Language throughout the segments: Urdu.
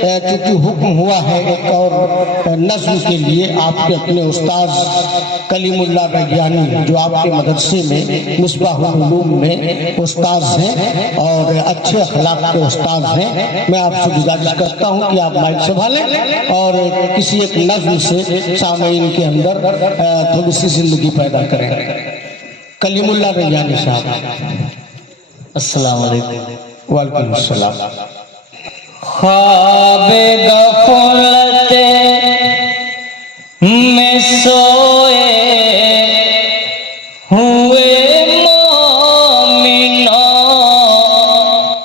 چونکہ حکم ہوا ہے ایک اور نظم کے لیے، آپ کے اپنے استاذ کلیم اللہ بیگانی جو آپ کے مدرسے میں مصباح العلوم میں استاذ ہیں اور اچھے اخلاق کے استاذ ہیں، میں آپ سے گزارش کرتا ہوں کہ آپ مائک سنبھالیں اور کسی ایک نظم سے سامعین کے اندر تھوڑی سی زندگی پیدا کریں۔ کلیم اللہ بیگانی صاحب، السلام علیکم۔ وعلیکم السلام۔ خواب غفلت میں سوئے ہوئے مومنوں،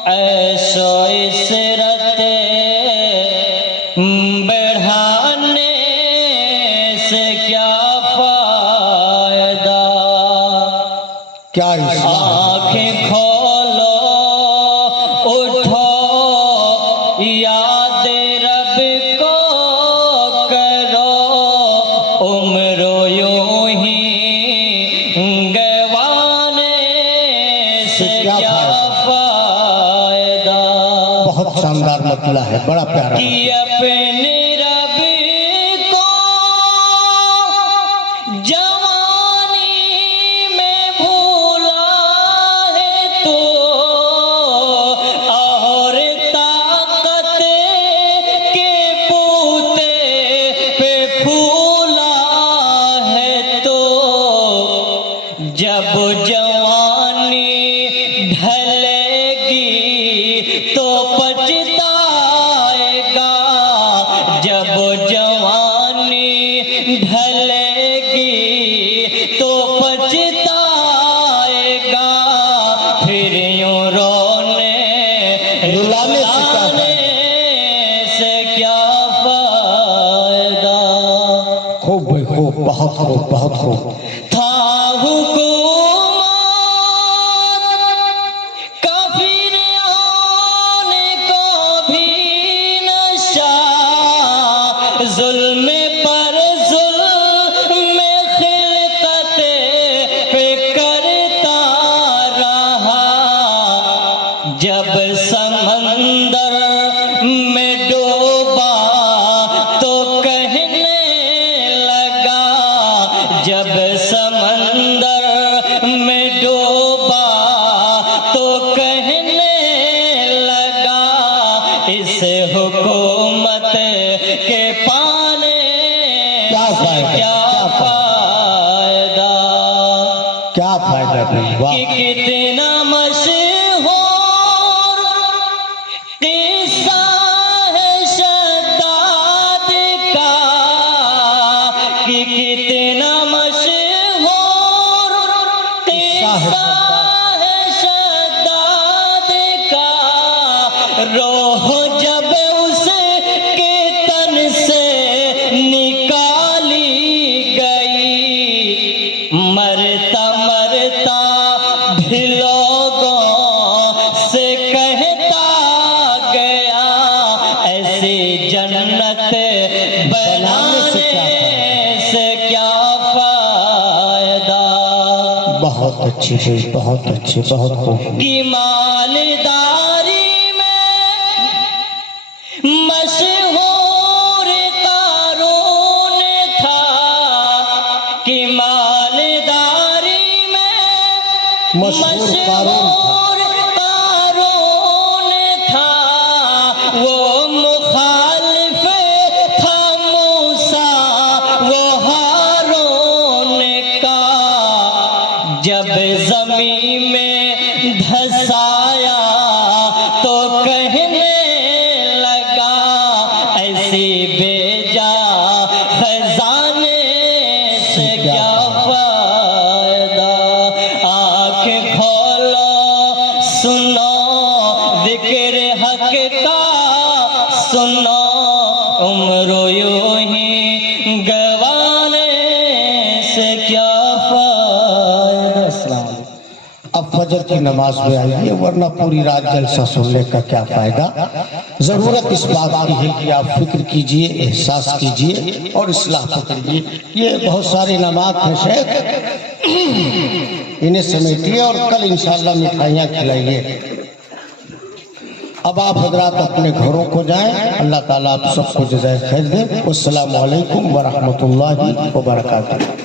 عیش و عشرت بڑھانے سے کیا فائدہ؟ کیا آنکھیں کھولو اٹھو یاد رب کو کرو، عمر یوں ہی گوانے سے کیا فائدہ؟ بہت شاندار مطلع ہے، بڑا پیارا کہ اپنے رب کو جوانی میں بھولا ہے تو، اور طاقت کے بوتے پہ پھولا ہے تو، جب جوانی ڈھلے گی تو پچھتائے گا، جب جوانی ڈھلے گی تو پچھتائے گا، پھر یوں رلانے سے کیا فائدہ؟ خوب بھائی خوب، بہت خوب، بہت خوب۔ تھا حکومت کافر آنے کو بھی نشہ، ظلم پر ظلم خلقت پہ کرتا رہا، جب سمندر میں ڈوبا تو کہنے لگا، جب سمندر میں ڈوبا تو کہنے لگا، اس حکومت کے پانے سے کیا فائدہ؟ کیا فائدہ بھائی، واہ۔ کہ کتنا مشہور قصہ ہے شداد کا، کہ کتنا مشہور قصہ ہے شداد کا، روح جب اس کے تن سے نکالی گئی، مرتا مرتا بھی لوگوں سے کہتا گیا، ایسی جنت بنانے سے کیا فائدہ؟ بہت اچھی بھائی، بہت اچھی، بہت خوب۔ کی مالداری میں مشہور قارون تھا، کی مالداری میں مشہور قارون تھا، وہ مخالف تھا موسیٰ و ہارون کا، جب زمین میں دھسایا تو کہنے لگا، ایسی بے جا خزانے سے کیا فائدہ؟ آنکھ کھولو سنو ذکر حق کا، سنو عمر یوں ہی گوانے سے کیا فائدہ؟ السلام علیکم۔ اب فجر کی نماز میں آئیے، ورنہ پوری رات جلسہ سننے کا کیا فائدہ؟ ضرورت اس بات کی ہے کہ آپ فکر کیجئے، احساس کیجئے اور اصلاح کیجئے۔ یہ بہت سارے انعامات ہیں شیخ، انہیں سمیٹیے اور کل انشاءاللہ مٹھائیاں کھلائیے۔ اب آپ حضرات اپنے گھروں کو جائیں، اللہ تعالیٰ آپ سب کو جزائے خیر دے۔ والسلام علیکم ورحمۃ اللہ وبرکاتہ۔